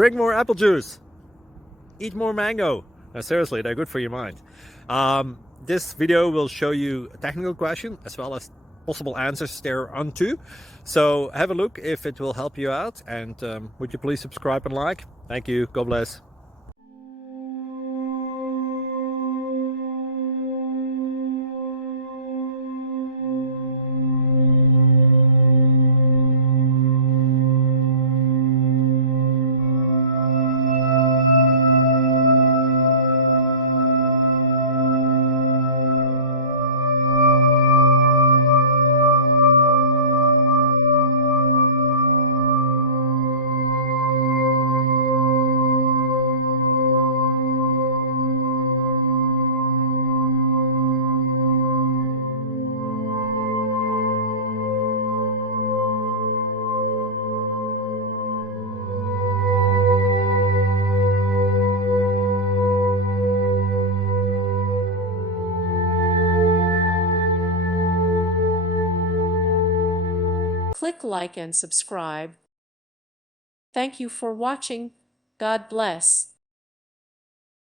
Drink more apple juice. Eat more mango. No, seriously, they're good for your mind. This video will show you a technical question as well as possible answers thereunto. So have a look if it will help you out, and would you please subscribe and like? Thank you. God bless. Click like and subscribe. Thank you for watching. God bless.